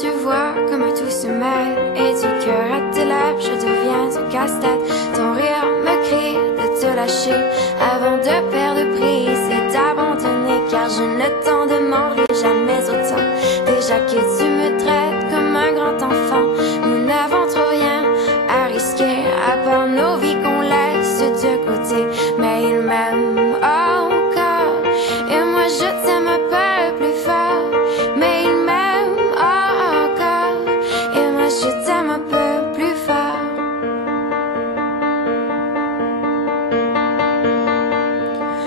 tu vois comme tout se mêle. Et du cœur à tes lèvres, je deviens un casse-tête. Ton rire me crie de te lâcher avant de perdre prise et d'abandonner. Car je ne t'en demanderai jamais autant. Déjà que tu me traites comme un grand enfant, nous n'avons trop rien à risquer à part nos vies qu'on laisse de côté. Mais il m'aime encore et moi je t'aime un peu plus fort. Mais il m'aime encore et moi je t'aime un peu plus fort.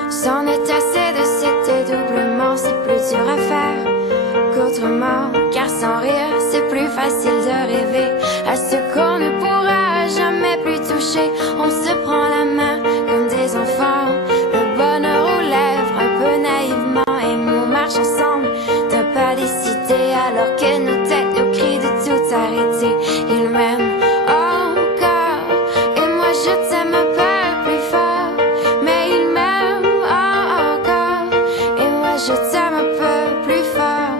C'en est assez de cet dédoublement, c'est plus dur à faire qu'autrement. Car sans rire, c'est plus facile de rêver à ce qu'on ne pourra jamais plus toucher. On se prend la main comme des enfants, le bonheur aux lèvres un peu naïvement, et nous marche ensemble d'un pas décidé alors que nos têtes nous crient de tout arrêter. Il m'aime encore et moi je t'aime un peu plus fort. Mais il m'aime encore et moi je t'aime un peu plus fort.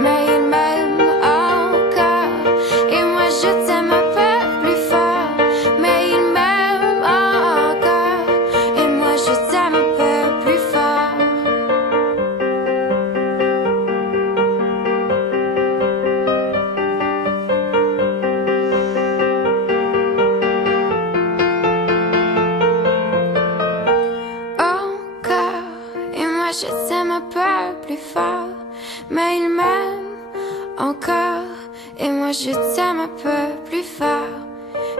Mais il m'aime encore et moi je t'aime un peu plus fort. Mais il m'aime encore et moi je t'aime un peu plus fort. Encore et moi je t'aime un peu plus fort. Mais il m'aime encore et moi je t'aime un peu plus fort.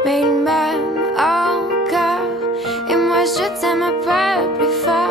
Mais il m'aime encore et moi je t'aime un peu plus fort.